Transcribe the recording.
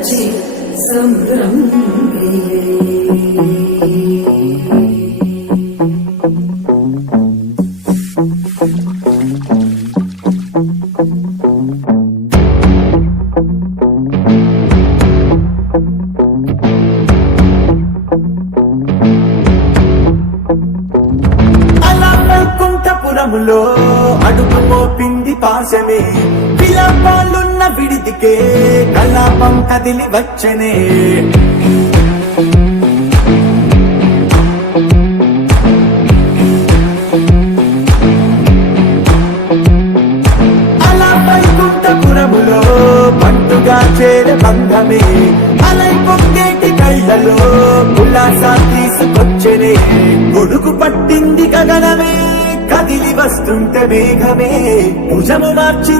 రచి సంభ్రమియే వైకుంఠపురములో అడుగు మోపింది పాశమే విలాపాలున్న విడిదికే కలాపం కదిలి వచ్చనే అలా వైకుంఠపురములో పంటుగా చేరే బంధమే అలై పొంగేటి కళ్ళలో ఉల్లాసా తీసుకొచ్చనే గొడుగు పట్టింది గగనమే కదిలి వస్తుంటే మేఘమే భుజము మార్చి